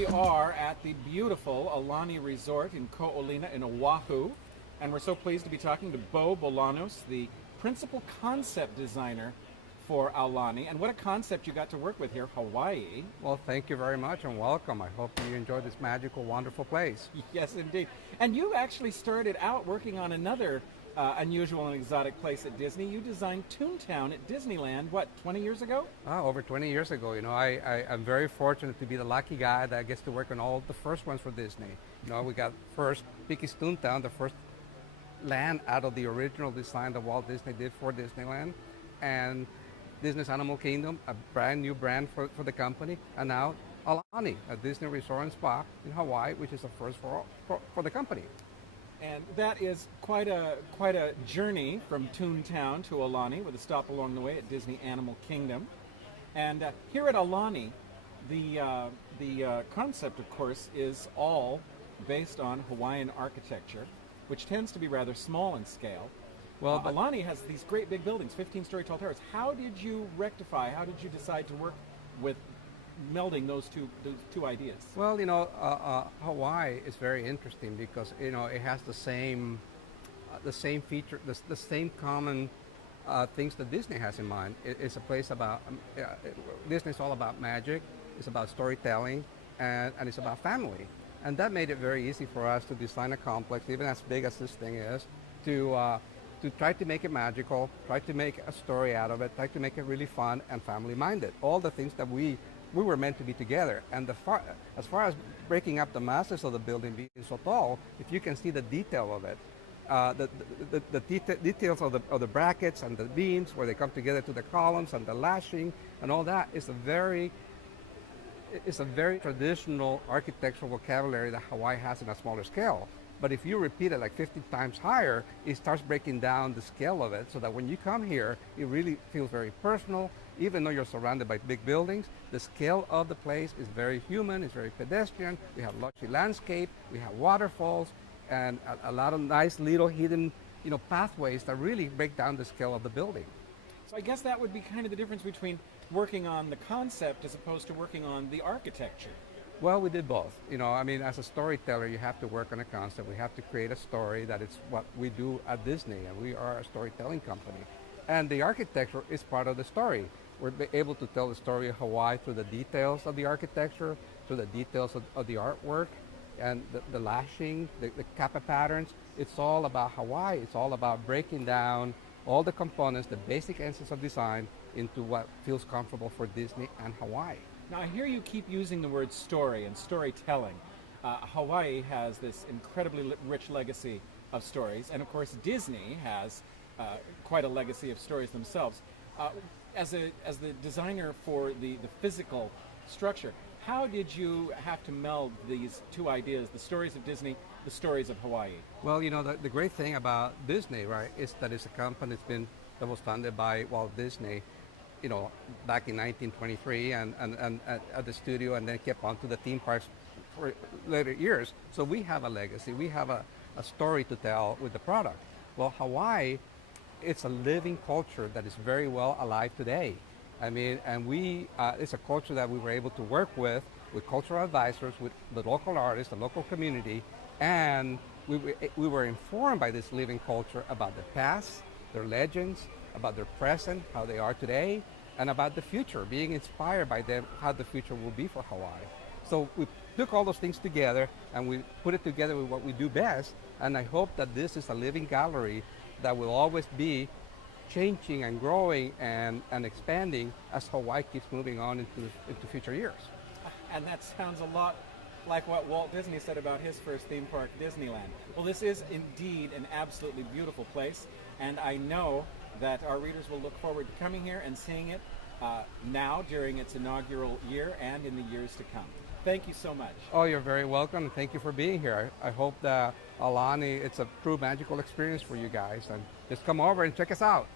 we are at the beautiful Aulani Resort in Ko'olina in Oahu, and we're so pleased to be talking to Bolanos, the principal concept designer for Aulani. And what a concept you got to work with here, Hawaii. Well, thank you very much and welcome. I hope you enjoy this magical, wonderful place. Yes, indeed. And you actually started out working on another unusual and exotic place at Disney. You designed Toontown at Disneyland, what, 20 years ago? Over 20 years ago. I'm very fortunate to be the lucky guy that gets to work on all the first ones for Disney. We got first Picky's Toontown, the first land out of the original design that Walt Disney did for Disneyland, and Disney's Animal Kingdom, a brand new brand for the company, and now Aulani, a Disney resort and spa in Hawaii, which is the first for the company. And that is quite a journey from Toontown to Aulani, with a stop along the way at Disney Animal Kingdom. And here at Aulani, the concept, of course, is all based on Hawaiian architecture, which tends to be rather small in scale. Well, Aulani has these great big buildings, 15-story tall towers. How did you how did you decide to work with melding those two ideas? Well, Hawaii is very interesting because it has the same feature, the same common things that Disney has in mind. It's a place about Disney's all about magic. It's about storytelling, and it's about family, and that made it very easy for us to design a complex, even as big as this thing is, to try to make it magical, try to make a story out of it, try to make it really fun and family-minded. All the things that we were meant to be together. And as far as breaking up the masses of the building being so tall, if you can see the detail of it, the details of the brackets and the beams where they come together to the columns and the lashing and all that is a very traditional architectural vocabulary that Hawaii has on a smaller scale. But if you repeat it like 50 times higher, it starts breaking down the scale of it so that when you come here, it really feels very personal. Even though you're surrounded by big buildings, the scale of the place is very human, it's very pedestrian. We have luxury landscape, we have waterfalls, and a lot of nice little hidden pathways that really break down the scale of the building. So I guess that would be kind of the difference between working on the concept as opposed to working on the architecture. Well, we did both. As a storyteller, you have to work on a concept. We have to create a story that is what we do at Disney, and we are a storytelling company. And the architecture is part of the story. We're able to tell the story of Hawaii through the details of the architecture, through the details of the artwork, and the lashing, the kappa patterns. It's all about Hawaii. It's all about breaking down all the components, the basic essence of design, into what feels comfortable for Disney and Hawaii. Now, I hear you keep using the word story and storytelling. Hawaii has this incredibly rich legacy of stories, and of course Disney has quite a legacy of stories themselves. As the designer for the physical structure, how did you have to meld these two ideas, the stories of Disney, the stories of Hawaii? Well, the great thing about Disney, right, is that it's a company that was founded by Walt Disney, back in 1923 and at the studio, and then kept on to the theme parks for later years. So we have a legacy. We have a story to tell with the product. Well, Hawaii, it's a living culture that is very well alive today. And it's a culture that we were able to work with cultural advisors, with the local artists, the local community, and we were informed by this living culture about the past, their legends, about their present, how they are today, and about the future, being inspired by them, how the future will be for Hawaii. So we took all those things together and we put it together with what we do best, and I hope that this is a living gallery that will always be changing and growing and expanding as Hawaii keeps moving on into future years. And that sounds a lot like what Walt Disney said about his first theme park, Disneyland. Well, this is indeed an absolutely beautiful place, and I know that our readers will look forward to coming here and seeing it now during its inaugural year and in the years to come. Thank you so much. Oh, you're very welcome, and thank you for being here. I hope that Aulani, it's a true magical experience for you guys, and just come over and check us out.